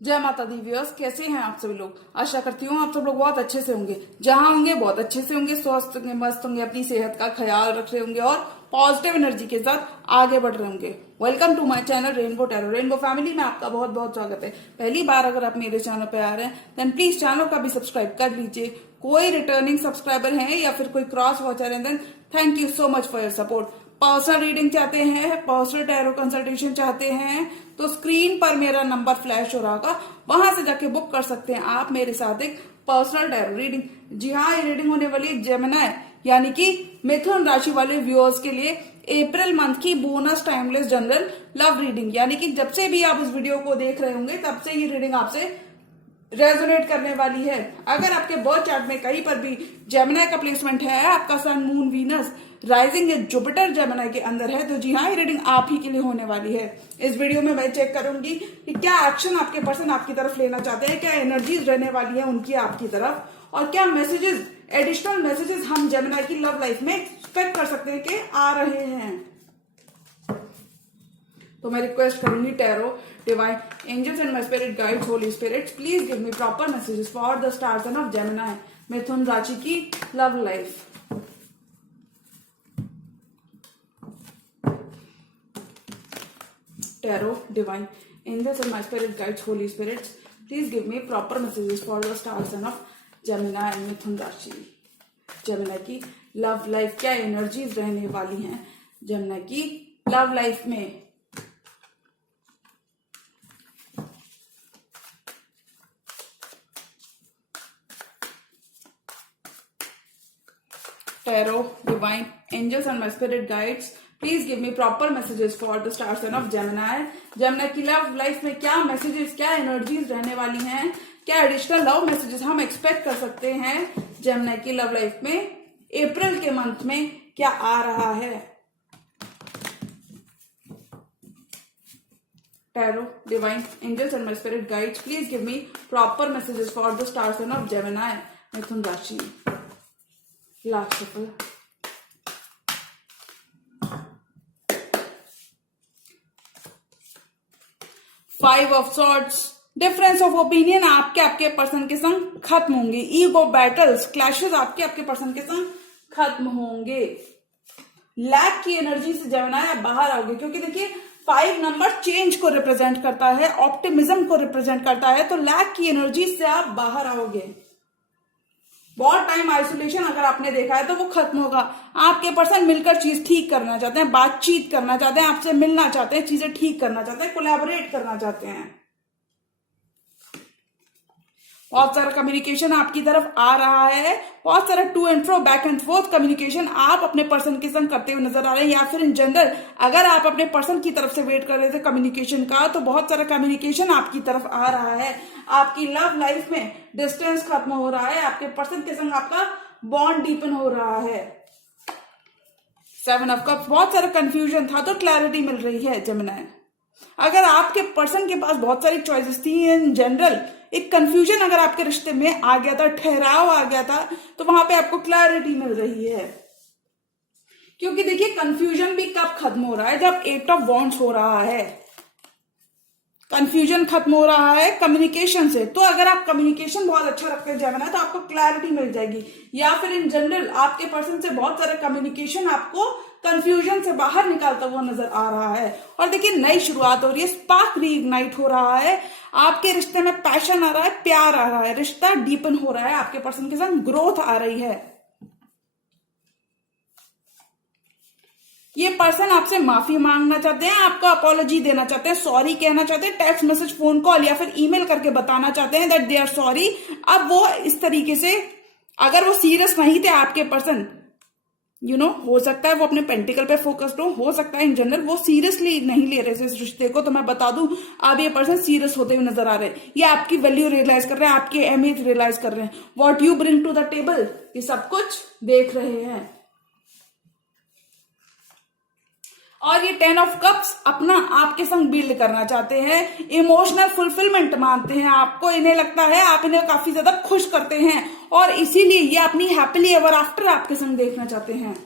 जय माता the viewers, कैसे हैं आप सभी लोग। आशा करती हूँ आप सब लोग बहुत अच्छे से होंगे। जहां होंगे बहुत अच्छे से होंगे, स्वस्थ होंगे, मस्त होंगे, अपनी सेहत का ख्याल रख रहे होंगे और पॉजिटिव एनर्जी के साथ आगे बढ़ रहे होंगे। Welcome to my channel Rainbow Tarot. Rainbow family में आपका बहुत बहुत स्वागत है। पहली बार अगर आप मेरे चैनल पे आ रहे हैं देन प्लीज चैनल का भी सब्सक्राइब कर लीजिए। कोई रिटर्निंग सब्सक्राइबर है या फिर कोई क्रॉस वॉचर है then thank you so much for your support. Personal reading चाहते हैं, पर्सनल टैरो कंसल्टेशन चाहते हैं तो स्क्रीन पर मेरा नंबर फ्लैश हो रहा होगा, वहां से जाके बुक कर सकते हैं आप मेरे साथ एक पर्सनल टैरो रीडिंग। जी हाँ, ये रीडिंग होने वाली जेमिनी यानी कि मिथुन राशि वाले व्यूअर्स के लिए अप्रैल मंथ की bonus timeless general love reading. यानी कि जब से भी आप इस वीडियो को देख रहे होंगे तब से ये रीडिंग आपसे रेजोनेट करने वाली है। अगर आपके बर्थ चार्ट में कहीं पर भी जेमिनी का प्लेसमेंट है, आपका सन, मून, वीनस, राइजिंग या जुपिटर जेमिनी के अंदर है, तो जी हाँ, ये रीडिंग आप ही के लिए होने वाली है। इस वीडियो में मैं चेक करूंगी कि क्या एक्शन आपके पर्सन आपकी तरफ लेना चाहते हैं, क्या एनर्जीज रहने वाली है उनकी आपकी तरफ, और क्या मैसेजेस, एडिशनल मैसेजेस हम जेमिनी की लव लाइफ में एक्सपेक्ट कर सकते हैं कि आ रहे हैं। तो मैं रिक्वेस्ट करूंगी tarot, divine angels and my spirit guides, holy spirits, please give me proper messages for the star sign of Gemini, मिथुन राशि की love life. Tarot, divine angels and my spirit guides, holy spirits, please give me proper messages for the star sign of Gemini and मिथुन राशि। Gemini की love life, क्या energies रहने वाली हैं जेमिनी की लव लाइफ में। Tarot, divine angels and my spirit guides, please give me proper messages for the star sign of Gemini। Gemini की लव लाइफ में क्या मैसेजेस, क्या एनर्जीज रहने वाली हैं, क्या एडिशनल लव मैसेजेस हम एक्सपेक्ट कर सकते हैं जेमिनी की लव लाइफ में अप्रैल के मंथ में क्या आ रहा है। Tarot, divine angels and my spirit guides, please give me proper messages for the star sign of Gemini, मिथुन राशि। लास्ट सफल, five of swords, difference of opinion आपके पर्सन के संग खत्म होंगे। ईगो बैटल्स, क्लैशेस आपके पर्सन के संग खत्म होंगे। लैक की एनर्जी से जेमिनी आप बाहर आओगे, क्योंकि देखिए 5 नंबर चेंज को रिप्रेजेंट करता है, ऑप्टिमिज्म को रिप्रेजेंट करता है, तो लैक की एनर्जी से आप बाहर आओगे। बहुत टाइम आइसोलेशन अगर आपने देखा है तो वो खत्म होगा। आपके पर्सन मिलकर चीज ठीक करना चाहते हैं, बातचीत करना चाहते हैं, आपसे मिलना चाहते हैं, चीजें ठीक करना चाहते हैं, कोलैबोरेट करना चाहते हैं। बहुत सारा कम्युनिकेशन आपकी तरफ आ रहा है, बहुत सारा to and fro, back and forth communication आप अपने पर्सन के संग करते हुए नजर आ रहे हैं। या फिर इन जनरल अगर आप अपने पर्सन की तरफ से वेट कर रहे थे कम्युनिकेशन का, तो बहुत सारा कम्युनिकेशन आपकी तरफ आ रहा है। आपकी लव लाइफ में डिस्टेंस खत्म हो रहा है, आपके पर्सन के संग आपका बॉन्ड डीपन हो रहा है। 7 ऑफ कप्स, बहुत सारा कंफ्यूजन था तो क्लैरिटी मिल रही है जेमिनी। अगर आपके पर्सन के पास बहुत सारी चॉइसेस थी, इन जनरल एक कंफ्यूजन अगर आपके रिश्ते में आ गया था, ठहराव आ गया था, तो वहां पे आपको क्लैरिटी मिल रही है। क्योंकि देखिए कंफ्यूजन भी कब खत्म हो रहा है, जब 8 ऑफ वॉन्ड्स हो रहा है। कंफ्यूजन खत्म हो रहा है कम्युनिकेशन से। तो अगर आप कम्युनिकेशन बहुत अच्छा रखते हैं जेमिनी, तो आपको क्लैरिटी मिल जाएगी। या फिर इन जनरल आपके पर्सन से बहुत सारा कम्युनिकेशन आपको कंफ्यूजन से बाहर निकालता हुआ नजर आ रहा है। और देखिए नई शुरुआत हो रही है, स्पार्क रीइग्नाइट हो रहा है, आपके रिश्ते में पैशन आ रहा है, प्यार आ रहा है, रिश्ता डीपन हो रहा है, आपके पर्सन के साथ ग्रोथ आ रही है। ये पर्सन आपसे माफी मांगना चाहते हैं, आपको अपॉलॉजी देना चाहते हैं, सॉरी कहना चाहते हैं, टेक्स्ट मैसेज, फोन कॉल या फिर ईमेल करके बताना चाहते हैं दैट दे आर सॉरी। अब वो इस तरीके से, अगर वो सीरियस नहीं थे आपके पर्सन, हो सकता है वो अपने पेंटिकल पे फोकस्ड हो सकता है इन जनरल वो सीरियसली नहीं ले रहे थे इस रिश्ते को। तो मैं बता दूं, अब ये पर्सन सीरियस होते हुए नजर आ रहे हैं, ये आपकी वैल्यू रियलाइज कर रहे हैं, आपकी अहमियत रियलाइज कर रहे हैं, what you bring to the table, ये सब कुछ देख रहे हैं। और ये 10 ऑफ कप्स अपना आपके संग बिल्ड करना चाहते हैं, इमोशनल फुलफिलमेंट मानते हैं आपको, इन्हें लगता है आप इन्हें काफी ज्यादा खुश करते हैं और इसीलिए ये अपनी हैप्पीली एवर आफ्टर आपके संग देखना चाहते हैं।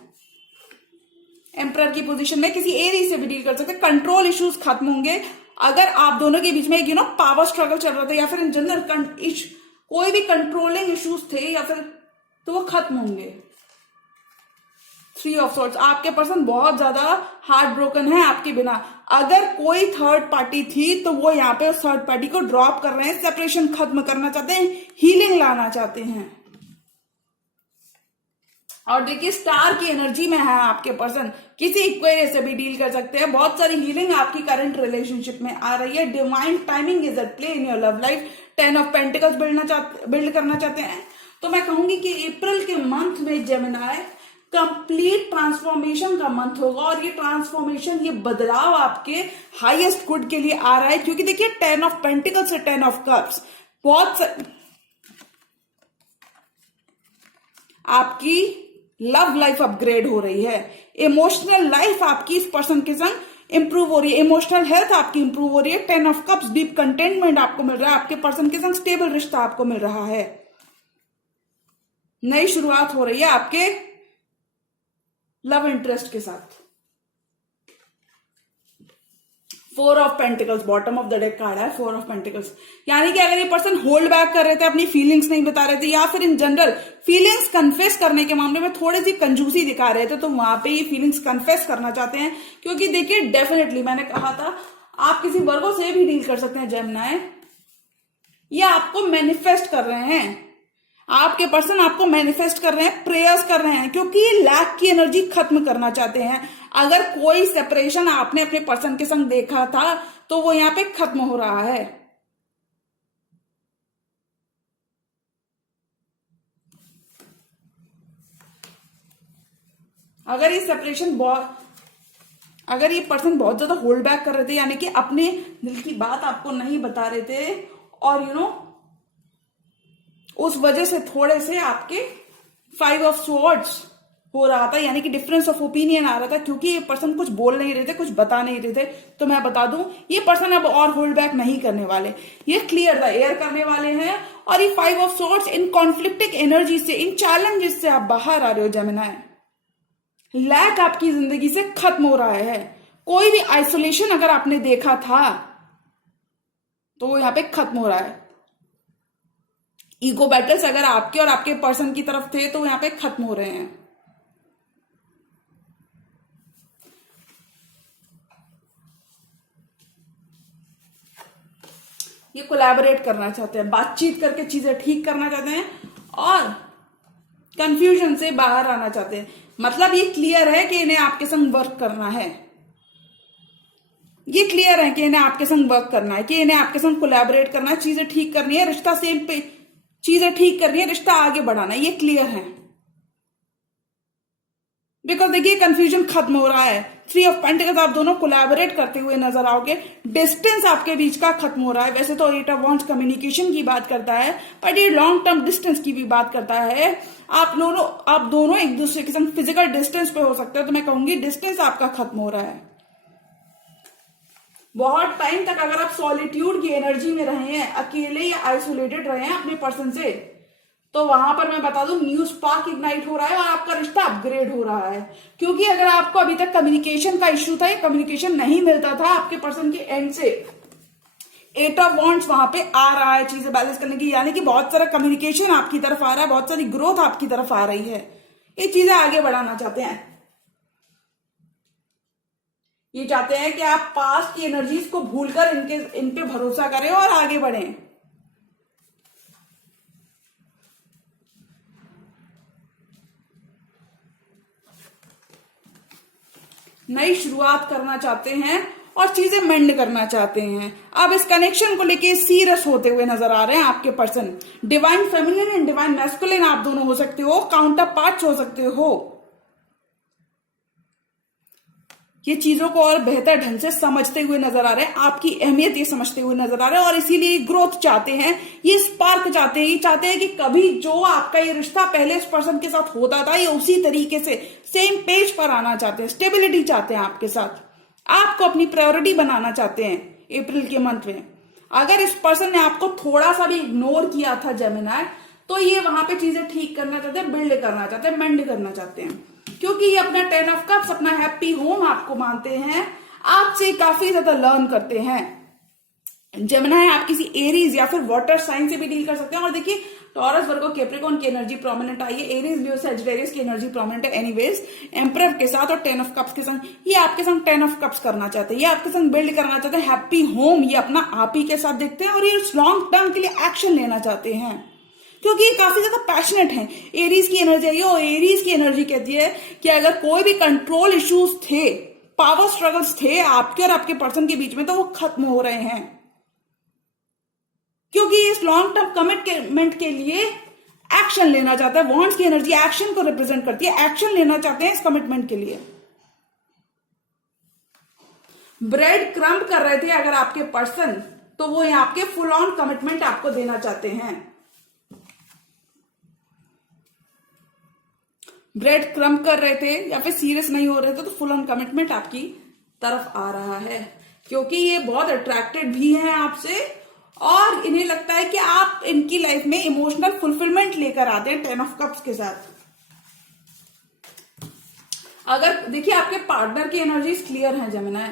एम्परर की पोजीशन में किसी एरी से भी डील कर सकते हैं, कंट्रोल इश्यूज खत्म होंगे अगर आप दोनों के बीच में एक पावर स्ट्रगल चल रहा था या फिर इन जनरल कोई भी कंट्रोलिंग इश्यूज थे या फिर, तो वो खत्म होंगे। 3 ऑफ सॉर्ड्स, आपके पर्सन बहुत ज्यादा हार्ट ब्रोकन है आपके बिना। अगर कोई थर्ड पार्टी थी तो वो यहाँ पे उस थर्ड पार्टी को ड्रॉप कर रहे हैं, सेपरेशन खत्म करना चाहते हैं, हीलिंग लाना चाहते हैं। और देखिए स्टार की एनर्जी में है आपके पर्सन, किसी इक्वेरी से भी डील कर सकते हैं। बहुत सारी हीलिंग आपकी करंट रिलेशनशिप में आ रही है। Divine timing is at play in your love life. 10 of pentacles build करना चाहते हैं। तो मैं कहूंगी कि अप्रैल के मंथ में जेमिनाई कंप्लीट ट्रांसफॉर्मेशन का मंथ होगा, और ये ट्रांसफॉर्मेशन, ये बदलाव आपके हाईएस्ट गुड के लिए आ रहा है। क्योंकि देखिए 10 ऑफ पेंटिकल्स से 10 ऑफ कप्स, आपकी लव लाइफ अपग्रेड हो रही है। इमोशनल लाइफ आपकी इस पर्सन के संग इंप्रूव हो रही है। इमोशनल हेल्थ आपकी इंप्रूव हो रही है। 10 ऑफ कप्स, डीप कंटेंटमेंट आपको मिल रहा है। आपके पर्सन के संग स्टेबल रिश्ता आपको मिल रहा है। नई शुरुआत हो रही है आपके लव इंटरेस्ट के साथ। 4 of pentacles bottom of the deck card है। 4 ऑफ पेंटिकल्स यानी कि अगर ये पर्सन होल्ड बैक कर रहे थे, अपनी फीलिंग्स नहीं बता रहे थे, या फिर इन जनरल फीलिंग्स कन्फेस करने के मामले में थोड़ी सी कंजूसी दिखा रहे थे, तो वहां पे ये फीलिंग्स कन्फेस करना चाहते हैं। क्योंकि देखिए डेफिनेटली मैंने कहा था आप किसी वर्गो से भी डील कर सकते हैं जेमिनाई। ये आपको मैनिफेस्ट कर रहे हैं, आपके पर्सन आपको मैनिफेस्ट कर रहे हैं, प्रेयर्स कर रहे हैं, क्योंकि ये लैक की एनर्जी खत्म करना चाहते हैं। अगर कोई सेपरेशन आपने अपने पर्सन के संग देखा था तो वो यहां पे खत्म हो रहा है। अगर ये सेपरेशन अगर ये पर्सन बहुत ज्यादा होल्ड बैक कर रहे थे, यानी कि अपने दिल की बात आपको नहीं बता रहे थे, और उस वजह से थोड़े से आपके 5 ऑफ स्वॉर्ड्स हो रहा था, यानी कि डिफरेंस ऑफ ओपिनियन आ रहा था, क्योंकि ये पर्सन कुछ बोल नहीं रहे थे, कुछ बता नहीं रहे थे। तो मैं बता दूं ये पर्सन अब और होल्ड बैक नहीं करने वाले, ये क्लियर द एयर करने वाले हैं। और ये 5 of swords, in conflicting energy से, इन चैलेंजेस से आप बाहर आ रहे हो जेमिनाई। लैक आपकी जिंदगी से खत्म हो रहा है। कोई भी आइसोलेशन अगर आपने देखा था तो वो यहां पे खत्म हो रहा है। ईगो बैटल्स अगर आपके और आपके पर्सन की तरफ थे तो वो यहां पे खत्म हो रहे हैं। ये कोलैबोरेट करना चाहते हैं, बातचीत करके चीजें ठीक करना चाहते हैं, और कंफ्यूजन से बाहर आना चाहते हैं। मतलब ये क्लियर है कि इन्हें आपके संग वर्क करना है। ये क्लियर है कि इन्हें आपके संग वर्क करना है, कि इन्हें आपके संग कोलैबोरेट करना है, चीजें ठीक करनी है, रिश्ता सेम पे चीजें ठीक करनी है, रिश्ता आगे बढ़ाना है। ये क्लियर है, बिकॉज देखिए कंफ्यूजन खत्म हो रहा है। 3 ऑफ पेंटिकल्स, आप दोनों कोलैबोरेट करते हुए नजर आओगे। डिस्टेंस आपके बीच का खत्म हो रहा है। वैसे तो 8 ऑफ वांड्स कम्युनिकेशन की बात करता है, बट ये लॉन्ग टर्म डिस्टेंस की भी बात करता है। आप दोनों एक दूसरे के संग फिजिकल डिस्टेंस पे हो सकते हो, तो मैं कहूंगी डिस्टेंस आपका खत्म हो रहा है। बहुत टाइम तक अगर आप सॉलिट्यूड की एनर्जी में रहे हैं, अकेले या आइसोलेटेड रहे हैं अपने पर्सन से, तो वहां पर मैं बता दूं न्यू स्पार्क इग्नाइट हो रहा है और आपका रिश्ता अपग्रेड हो रहा है। क्योंकि अगर आपको अभी तक कम्युनिकेशन का इश्यू था, कम्युनिकेशन नहीं मिलता था आपके पर्सन के एंड से, 8 ऑफ वांड्स वहां पे आ रहा है चीजें बैलेंस करने की, यानी कि बहुत सारा कम्युनिकेशन आपकी तरफ आ रहा है, बहुत सारी ग्रोथ आपकी तरफ आ रही है। ये चीजें आगे बढ़ाना चाहते हैं। ये चाहते हैं कि आप पास्ट की एनर्जीज को भूलकर इन पे भरोसा करें और आगे बढ़ें। नई शुरुआत करना चाहते हैं और चीजें मेंड करना चाहते हैं। अब इस कनेक्शन को लेके सीरियस होते हुए नजर आ रहे हैं आपके person. Divine feminine and divine masculine आप दोनों हो सकते हो, काउंटर पार्ट्स हो सकते हो। ये चीजों को और बेहतर ढंग से समझते हुए नजर आ रहे हैं, आपकी अहमियत ये समझते हुए नजर आ रहे हैं, और इसीलिए ग्रोथ चाहते हैं, ये स्पार्क चाहते हैं। ये चाहते हैं कि कभी जो आपका ये रिश्ता पहले इस पर्सन के साथ होता था, ये उसी तरीके से सेम पेज पर आना चाहते हैं। स्टेबिलिटी चाहते हैं आपके साथ, आपको अपनी प्रायोरिटी बनाना चाहते हैं अप्रैल के मंथ में। अगर इस पर्सन ने आपको थोड़ा सा भी इग्नोर किया था जेमिनाई, तो ये वहां पे चीजें ठीक करना चाहते हैं, बिल्ड करना चाहते हैं, मेंड करना चाहते हैं। क्योंकि ये अपना 10 ऑफ कप्स, अपना हैप्पी होम आपको मानते हैं, आपसे काफी ज्यादा लर्न करते हैं। जेमिनी आप किसी एरीज या फिर वाटर साइन से भी डील कर सकते हैं। और देखिए टॉरस, वर्गो, कैप्रिकॉर्न की एनर्जी प्रोमिनेंट आई है, एरीज, लियो, सैजिटेरियस की एनर्जी प्रोमिनेंट है एनीवेज, एम्परर के साथ और 10 ऑफ कप्स के साथ। ये आपके संग 10 ऑफ कप्स करना चाहते हैं, ये आपके संग बिल्ड करना चाहते हैं हैप्पी होम, ये अपना आप ही के साथ देखते हैं और ये लॉन्ग टर्म के लिए एक्शन लेना चाहते हैं क्योंकि ये काफी ज्यादा पैशनेट है। एरीज की एनर्जी आई है और एरीज की एनर्जी कहती है कि अगर कोई भी कंट्रोल इश्यूज थे, पावर स्ट्रगल्स थे आपके और आपके पर्सन के बीच में, तो वो खत्म हो रहे हैं क्योंकि इस लॉन्ग टर्म कमिटमेंट के लिए एक्शन लेना चाहता है। वॉन्ट्स की एनर्जी एक्शन को रिप्रेजेंट करती है, एक्शन लेना चाहते हैं इस कमिटमेंट के लिए। ब्रेड क्रम्ब कर रहे थे अगर आपके पर्सन, तो वो यहाँ आपके फुल ऑन कमिटमेंट आपको देना चाहते हैं। ब्रेड क्रम्ब कर रहे थे या फिर सीरियस नहीं हो रहे थे, तो फुल ऑन कमिटमेंट आपकी तरफ आ रहा है क्योंकि ये बहुत अट्रैक्टेड भी हैं आपसे और इन्हें लगता है कि आप इनकी लाइफ में इमोशनल फुलफिलमेंट लेकर आते हैं 10 ऑफ कप्स के साथ। अगर देखिए आपके पार्टनर की एनर्जीज क्लियर है जेमिनी,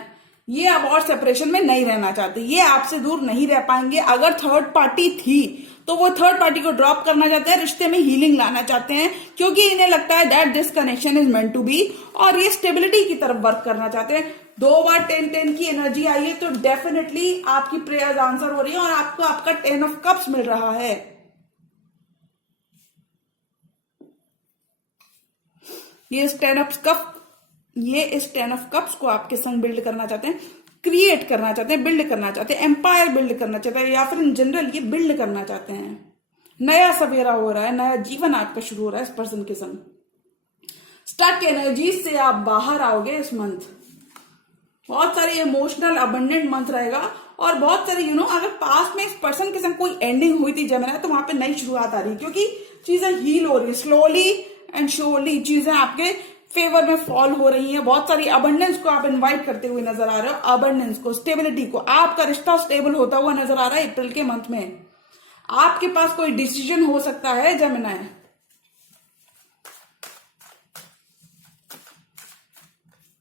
ये अब और सेपरेशन में नहीं रहना चाहते, ये आपसे दूर नहीं रह पाएंगे। अगर थर्ड पार्टी थी तो वो थर्ड पार्टी को ड्रॉप करना चाहते हैं, रिश्ते में हीलिंग लाना चाहते हैं क्योंकि इन्हें लगता है that this connection is meant to be और ये स्टेबिलिटी की तरफ वर्क करना चाहते हैं। 2 बार 10-10 की एनर्जी आई है तो डेफिनेटली आपकी प्रेयर्स आंसर हो रही है और आपको आपका 10 ऑफ कप्स मिल रहा है। ये इस 10 ऑफ कप्स को आपके संग बिल्ड करना चाहते हैं, क्रिएट करना चाहते हैं, बिल्ड करना चाहते हैं, एम्पायर बिल्ड करना चाहते हैं या फिर इन जनरल ये बिल्ड करना चाहते हैं। नया सवेरा हो रहा है, नया जीवन आपका शुरू हो रहा है इस पर्सन के संग। स्टक एनर्जीज से आप बाहर आओगे इस मंथ। बहुत सारे इमोशनल अबंडेंट मंथ रहेगा और बहुत सारे अगर पास्ट में इस पर्सन के संग कोई एंडिंग हुई थी जेमिनी, तो वहां पे नई शुरुआत आ रही है क्योंकि चीजें हील हो रही है स्लोली एंड श्योरली, चीजें आपके फेवर में फॉल हो रही है। बहुत सारी अबंडेंस को आप इनवाइट करते हुए नजर आ रहे हो, अबंडेंस को, स्टेबिलिटी को, आपका रिश्ता स्टेबल होता हुआ नजर आ रहा है अप्रैल के मंथ में। आपके पास कोई डिसीजन हो सकता है जेमिनी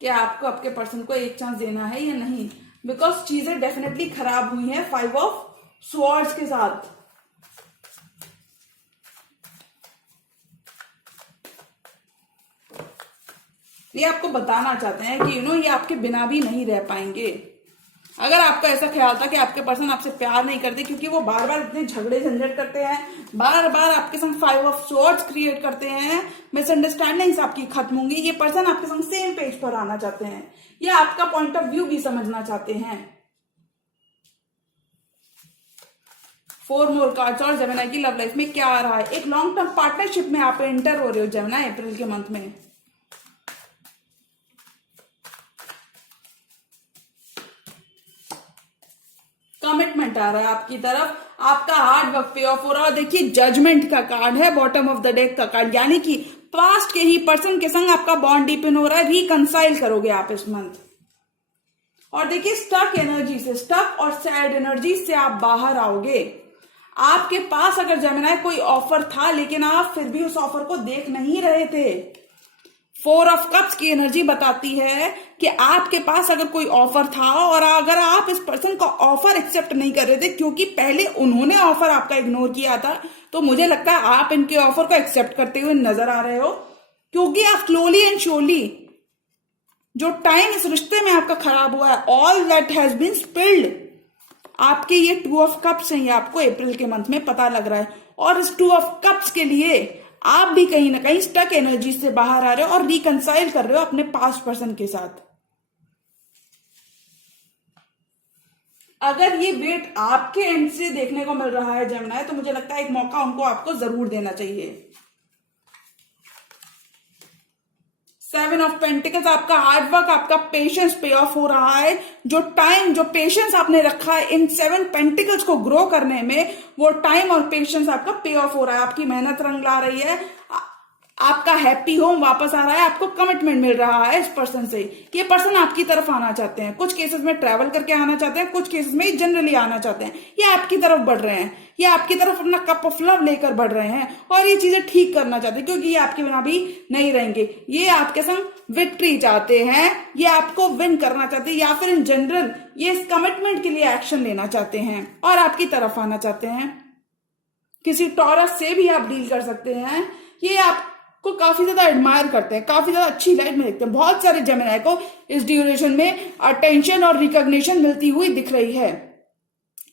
कि आपको आपके पर्सन को एक चांस देना है या नहीं, बिकॉज चीजें डेफिनेटली खराब हुई हैं 5 ऑफ स्वॉर्ड्स के साथ। ये आपको बताना चाहते हैं कि ये आपके बिना भी नहीं रह पाएंगे। अगर आपका ऐसा ख्याल था कि आपके पर्सन आपसे प्यार नहीं करते क्योंकि वो बार बार इतने झगड़े झंझट करते हैं, बार बार आपके संग 5 ऑफ स्वॉर्ड्स क्रिएट करते हैं, मिसअंडरस्टैंडिंग्स आपकी खत्म होंगी, ये पर्सन आपके संग सेम पेज पर आना चाहते हैं, ये आपका पॉइंट ऑफ व्यू भी समझना चाहते हैं। 4 मोर कार्ड्स और जेमिनी की लव लाइफ में क्या आ रहा है। एक लॉन्ग टर्म पार्टनरशिप में आप एंटर हो रहे हो जेमिनी अप्रैल के मंथ में। कमिटमेंट आ रहा है आपकी तरफ, आपका हार्ड वर्क पे ऑफ हो रहा है। देखिए जजमेंट का कार्ड है बॉटम ऑफ द डेक का कार्ड, यानी कि पास्ट के ही पर्सन के संग आपका बॉन्ड डीपन हो रहा है, रिकंसाइल करोगे आप इस मंथ। और देखिए स्टक एनर्जी से, स्टक और सैड एनर्जी से आप बाहर आओगे। आपके पास अगर जेमिनी कोई ऑफर था लेकिन आप फिर भी उस ऑफर को देख नहीं रहे थे। 4 ऑफ कप्स की एनर्जी बताती है कि आपके पास अगर कोई ऑफर था और अगर आप इस पर्सन का ऑफर एक्सेप्ट नहीं कर रहे थे क्योंकि पहले उन्होंने ऑफर आपका इग्नोर किया था, तो मुझे लगता है आप इनके ऑफर को एक्सेप्ट करते हुए नजर आ रहे हो क्योंकि आप स्लोली एंड श्योरली जो टाइम इस रिश्ते में आपका खराब हुआ है, all that has been spilled, आपके ये 2 ऑफ कप्स हैं, ये आपको अप्रैल के मंथ में पता लग रहा है। और इस 2 ऑफ कप्स के लिए आप भी कहीं ना कहीं स्टक एनर्जी से बाहर आ रहे हो और रिकंसाइल कर रहे हो अपने पास्ट पर्सन के साथ। अगर ये वेट आपके एंड से देखने को मिल रहा है जेमिनी, तो मुझे लगता है एक मौका उनको आपको जरूर देना चाहिए। 7 ऑफ पेंटिकल्स, आपका हार्डवर्क, आपका पेशेंस पे ऑफ हो रहा है। जो टाइम, जो पेशेंस आपने रखा है इन 7 पेंटिकल्स को ग्रो करने में, वो टाइम और पेशेंस आपका पे ऑफ हो रहा है। आपकी मेहनत रंग ला रही है। आपका हैप्पी होम वापस आ रहा है, आपको कमिटमेंट मिल रहा है इस पर्सन से। ये पर्सन आपकी तरफ आना चाहते हैं, कुछ केसेस में ट्रैवल करके आना चाहते हैं, कुछ केसेस में जनरली आना चाहते हैं। ये आपकी तरफ बढ़ रहे हैं, ये आपकी तरफ अपना कप ऑफ लव लेकर बढ़ रहे हैं और ये चीजें ठीक करना चाहते हैं, क्योंकि ये आपके बिना भी नहीं रहेंगे। ये आपके संग विक्ट्री चाहते हैं, ये आपको विन करना चाहते हैं, या फिर इन जनरल ये इस कमिटमेंट के लिए एक्शन लेना चाहते हैं और आपकी तरफ आना चाहते हैं। किसी टॉरस से भी आप डील कर सकते हैं। ये आपको काफी ज्यादा एडमायर करते हैं, काफी ज्यादा अच्छी लाइट में देखते हैं। बहुत सारे जेमिनी को इस ड्यूरेशन में अटेंशन और रिकॉग्निशन मिलती हुई दिख रही है,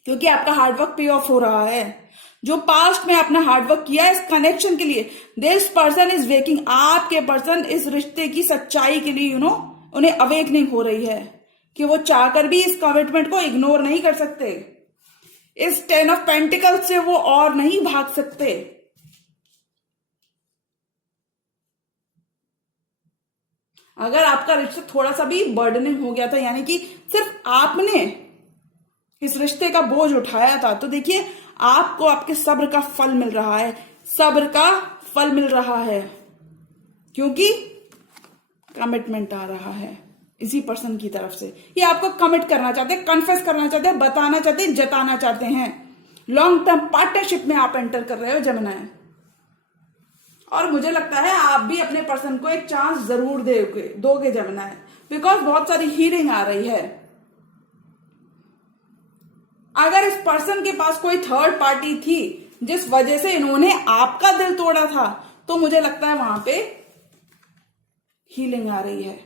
क्योंकि आपका हार्डवर्क पे ऑफ हो रहा है। जो पास्ट में आपने हार्डवर्क किया है इस कनेक्शन के लिए, दिस पर्सन इज वेकिंग। आपके पर्सन इस रिश्ते की सच्चाई के लिए उन्हें अवेकनिंग हो रही है कि वो चाहकर भी इस कमिटमेंट को इग्नोर नहीं कर सकते। इस 10 ऑफ पेंटिकल्स से वो और नहीं भाग सकते। अगर आपका रिश्ता थोड़ा सा भी बर्डनिंग हो गया था, यानी कि सिर्फ आपने इस रिश्ते का बोझ उठाया था, तो देखिए आपको आपके सब्र का फल मिल रहा है। सब्र का फल मिल रहा है क्योंकि कमिटमेंट आ रहा है इसी पर्सन की तरफ से। ये आपको कमिट करना चाहते हैं, कन्फेस करना चाहते हैं, बताना चाहते हैं, जताना चाहते हैं। लॉन्ग टर्म पार्टनरशिप में आप एंटर कर रहे हो जेमिनी, और मुझे लगता है आप भी अपने पर्सन को एक चांस जरूर दोगे जेमिनी, बिकॉज बहुत सारी हीलिंग आ रही है। अगर इस पर्सन के पास कोई थर्ड पार्टी थी जिस वजह से इन्होंने आपका दिल तोड़ा था, तो मुझे लगता है वहां पे हीलिंग आ रही है।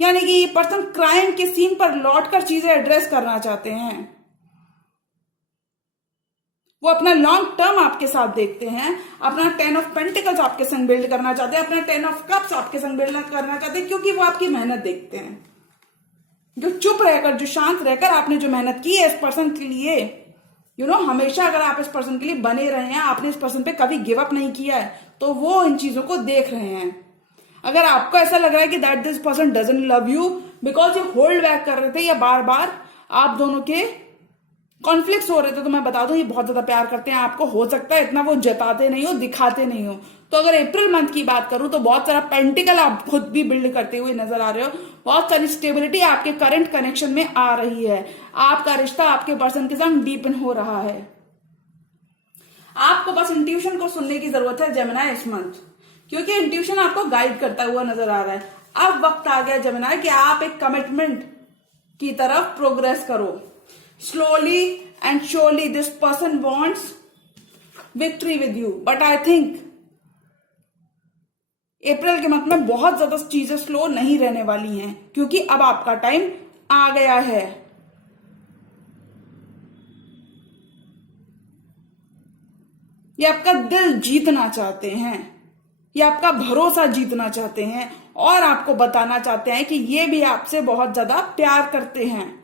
यानी कि ये पर्सन क्राइम के सीन पर लौटकर चीजें एड्रेस करना चाहते हैं। वो अपना लॉन्ग टर्म आपके साथ देखते हैं, अपना 10 ऑफ पेंटिकल्स आपके संग बिल्ड करना चाहते हैं, अपना 10 ऑफ कप्स आपके संग बिल्ड करना चाहते हैं, क्योंकि वो आपकी मेहनत देखते हैं। जो चुप रहकर, जो शांत रहकर आपने जो मेहनत की है इस पर्सन के लिए, हमेशा अगर आप इस पर्सन के लिए बने रहे हैं, आपने इस पर्सन पे कभी गिव अप नहीं किया है, तो वो इन चीजों को देख रहे हैं। अगर आपको ऐसा लग रहा है कि that this person doesn't love you because ये होल्ड बैक कर रहे थे या बार बार आप दोनों के कॉन्फ्लिक्ट्स हो रहे थे, तो मैं बता दूं ये बहुत ज्यादा प्यार करते हैं आपको। हो सकता है इतना वो जताते नहीं हो, दिखाते नहीं हो। तो अगर अप्रैल मंथ की बात करूं तो बहुत सारा पेंटिकल आप खुद भी बिल्ड करते हुए नजर आ रहे हो। बहुत सारी स्टेबिलिटी आपके करंट कनेक्शन में आ रही है। आपका रिश्ता आपके पर्सन के साथ डीपन हो रहा है। आपको बस इंट्यूशन को सुनने की जरूरत है जेमिनी इस मंथ, क्योंकि इंट्यूशन आपको गाइड करता हुआ नजर आ रहा है। अब वक्त आ गया जेमिनी कि आप एक कमिटमेंट की तरफ प्रोग्रेस करो। Slowly and surely this person wants victory with you, but I think April के मंथ में बहुत ज्यादा चीजें स्लो नहीं रहने वाली हैं, क्योंकि अब आपका टाइम आ गया है। ये आपका दिल जीतना चाहते हैं, ये आपका भरोसा जीतना चाहते हैं, और आपको बताना चाहते हैं कि ये भी आपसे बहुत ज्यादा प्यार करते हैं।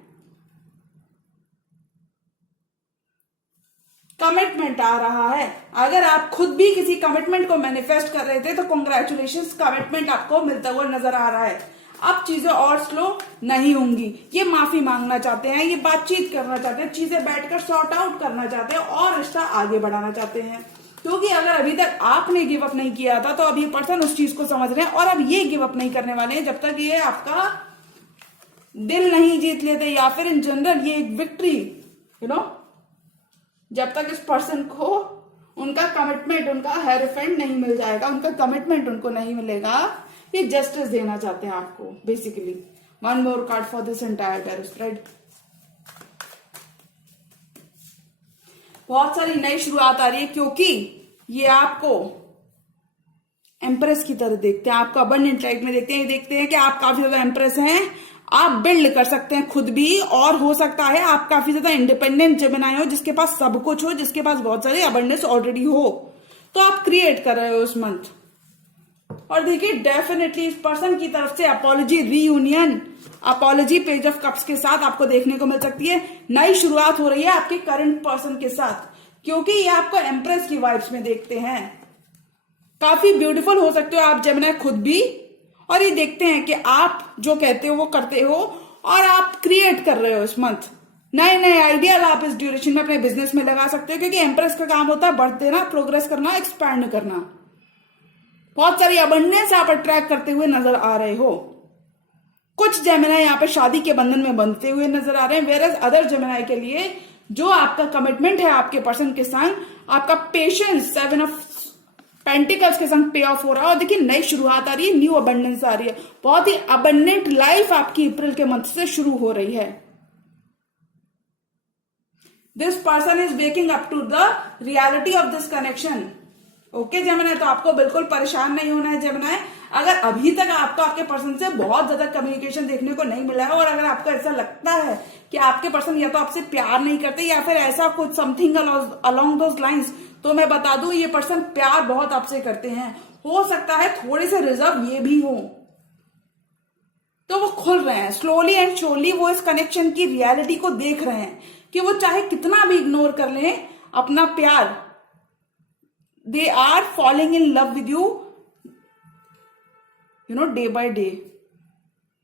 कमिटमेंट आ रहा है। अगर आप खुद भी किसी कमिटमेंट को मैनिफेस्ट कर रहे थे तो कांग्रेचुलेशंस, कमिटमेंट आपको मिलता हुआ नजर आ रहा है। अब चीजें और स्लो नहीं होंगी। ये माफी मांगना चाहते हैं, ये बातचीत करना चाहते हैं, चीजें बैठकर सॉर्ट आउट करना चाहते हैं और रिश्ता आगे बढ़ाना चाहते हैं। क्योंकि अगर अभी तक आपने गिव अप नहीं किया था, तो अब ये पर्सन उस चीज को समझ रहे हैं और अब ये गिव अप नहीं करने वाले हैं जब तक ये आपका दिल नहीं जीत लेते, या फिर इन जनरल ये एक विक्ट्री जब तक इस पर्सन को उनका कमिटमेंट, उनका हेरोफेंट नहीं मिल जाएगा, उनका कमिटमेंट उनको नहीं मिलेगा, ये जस्टिस देना चाहते हैं आपको basically. One more card for this entire tarot spread. बहुत सारी नई शुरुआत आ रही है, क्योंकि ये आपको एम्प्रेस की तरह देखते हैं, आपको अबंडेंट लाइट में देखते हैं। ये देखते हैं कि आप काफी ज्यादा एम्प्रेस हैं, आप बिल्ड कर सकते हैं खुद भी, और हो सकता है आप काफी ज्यादा इंडिपेंडेंट जेमिनी हो, जिसके पास सब कुछ हो, जिसके पास बहुत सारी अबंडेंस ऑलरेडी हो, तो आप क्रिएट कर रहे हो इस मंथ। और देखिए डेफिनेटली इस पर्सन की तरफ से apology, reunion, apology page of cups के साथ आपको देखने को मिल सकती है। नई शुरुआत हो रही है आपके करंट पर्सन के साथ, क्योंकि ये आपको एम्प्रेस की वाइब्स में देखते हैं। काफी ब्यूटीफुल हो सकते हो आप जेमिनी खुद भी, और ये देखते हैं कि आप जो कहते हो वो करते हो, और आप क्रिएट कर रहे हो इस मंथ। नए नए आइडियाज आप इस ड्यूरेशन में अपने बिजनेस में लगा सकते हो, क्योंकि एम्प्रेस का काम होता है बढ़ देना, प्रोग्रेस करना, एक्सपैंड करना। बहुत सारी अबंडेंस आप अट्रैक्ट करते हुए नजर आ रहे हो। कुछ जेमिनाई यहाँ पे शादी के बंधन में बंधते हुए नजर आ रहे हैं, वेरएज अदर जेमिनाई के लिए जो आपका कमिटमेंट है आपके पर्सन के संग, आपका पेशेंस 7 ऑफ पेंटिकल्स के संग पे ऑफ हो रहा है। और देखिए नई शुरुआत आ रही है, न्यू अबंडेंस आ रही है, बहुत ही अबंडेंट लाइफ आपकी अप्रैल के मंथ से शुरू हो रही है। This person is waking up to the reality of this connection. Okay Gemini, तो आपको बिल्कुल परेशान नहीं होना है जेमिनाई। अगर अभी तक आपको आपके पर्सन से बहुत ज्यादा कम्युनिकेशन देखने को नहीं मिला है, और अगर आपको ऐसा लगता है कि आपके पर्सन या तो आपसे प्यार नहीं करते या फिर ऐसा कुछ समथिंग अलोंग दोज लाइंस, तो मैं बता दूं ये पर्सन प्यार बहुत आपसे करते हैं। हो सकता है थोड़े से रिजर्व ये भी हो, तो वो खुल रहे हैं स्लोली एंड श्योरली। वो इस कनेक्शन की रियलिटी को देख रहे हैं कि वो चाहे कितना भी इग्नोर कर लें अपना प्यार, they are falling in love with you, you know, day by day,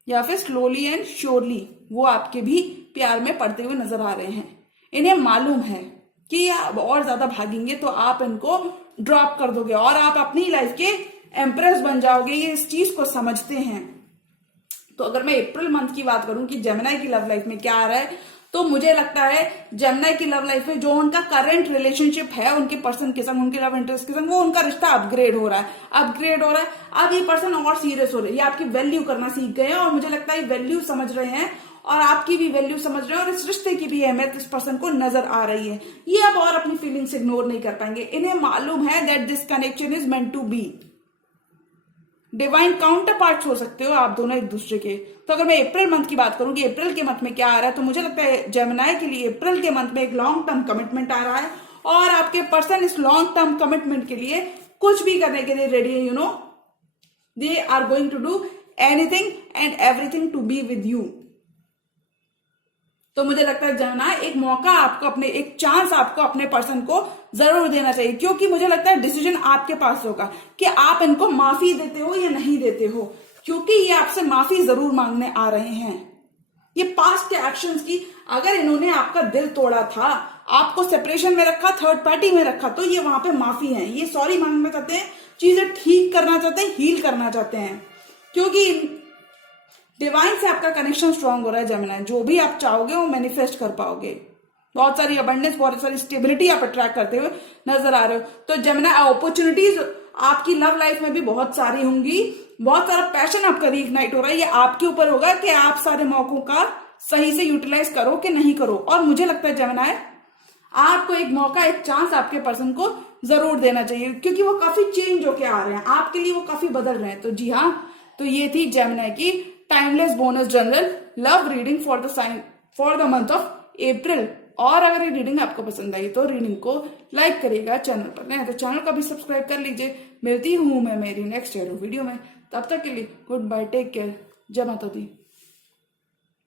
या फिर स्लोली एंड श्योरली वो आपके भी प्यार में पड़ते हुए नजर आ रहे हैं। इन्हें मालूम है कि आप और ज्यादा भागेंगे तो आप इनको ड्रॉप कर दोगे और आप अपनी लाइफ के एम्प्रेस बन जाओगे, ये इस चीज को समझते हैं। तो अगर मैं अप्रैल मंथ की बात करूं कि जेमिनाई की लव लाइफ में क्या आ रहा है, तो मुझे लगता है जेमिनाई की लव लाइफ में जो उनका करंट रिलेशनशिप है उनके पर्सन के संग, उनके लव इंटरेस्ट के संग, वो उनका रिश्ता अपग्रेड हो रहा है। अब ये पर्सन और सीरियस हो रहे हैं, ये आपकी वैल्यू करना सीख गए हैं और मुझे लगता है वैल्यू समझ रहे हैं और आपकी भी वैल्यू समझ रहे हैं और इस रिश्ते की भी अहमियत इस पर्सन को नजर आ रही है। ये अब और अपनी फीलिंग्स इग्नोर नहीं कर पाएंगे। इन्हें मालूम है that this connection is meant to be. Divine counterparts हो सकते हो आप दोनों एक दूसरे के। तो अगर मैं अप्रैल मंथ की बात करूं कि अप्रैल के मंथ में क्या आ रहा है, तो मुझे लगता है जेमिनाई के लिए अप्रैल के मंथ में एक लॉन्ग टर्म कमिटमेंट आ रहा है और आपके पर्सन इस लॉन्ग टर्म कमिटमेंट के लिए कुछ भी करने के लिए रेडी है। You know, they are going to do anything and everything to be with you. तो मुझे लगता है जेमिनाई एक मौका आपको, अपने एक चांस आपको अपने पर्सन को जरूर देना चाहिए, क्योंकि मुझे लगता है डिसीजन आपके पास होगा कि आप इनको माफी देते हो या नहीं देते हो, क्योंकि ये आपसे माफी जरूर मांगने आ रहे हैं। ये पास्ट के एक्शंस की, अगर इन्होंने आपका दिल तोड़ा था, आपको सेपरेशन में रखा, थर्ड पार्टी में रखा, तो ये वहां पे माफी है, ये सॉरी मांगना चाहते हैं, चीजें ठीक करना चाहते हैं, हील करना चाहते हैं, क्योंकि डिवाइन से आपका कनेक्शन स्ट्रांग हो रहा है जेमिनाई। जो भी आप चाहोगे वो मैनिफेस्ट कर पाओगे। बहुत सारी अबंडेंस, बहुत सारी स्टेबिलिटी आप अट्रैक्ट करते हुए नजर आ रहे हो। तो जेमिनाई अपॉर्चुनिटीज आपकी लव लाइफ में भी बहुत सारी होंगी, बहुत सारा पैशन आपका रीइग्नाइट हो रहा है। ये आपके ऊपर होगा कि आप सारे मौकों का सही से यूटिलाइज करो कि नहीं करो। और मुझे लगता है जेमिनाई आपको एक मौका, एक चांस आपके पर्सन को जरूर देना चाहिए, क्योंकि वो काफी चेंज होके आ रहे हैं आपके लिए, वो काफी बदल रहे हैं। तो जी हाँ, तो ये थी जेमिनाई की timeless bonus general love reading for the month of April. और अगर ये रीडिंग आपको पसंद आई तो रीडिंग को लाइक करिएगा, चैनल पर नए तो चैनल का भी सब्सक्राइब कर लीजिए। मिलती हूं मैं मेरी नेक्स्ट वीडियो में, तब तक के लिए गुड बाय, टेक केयर, जय माता दी।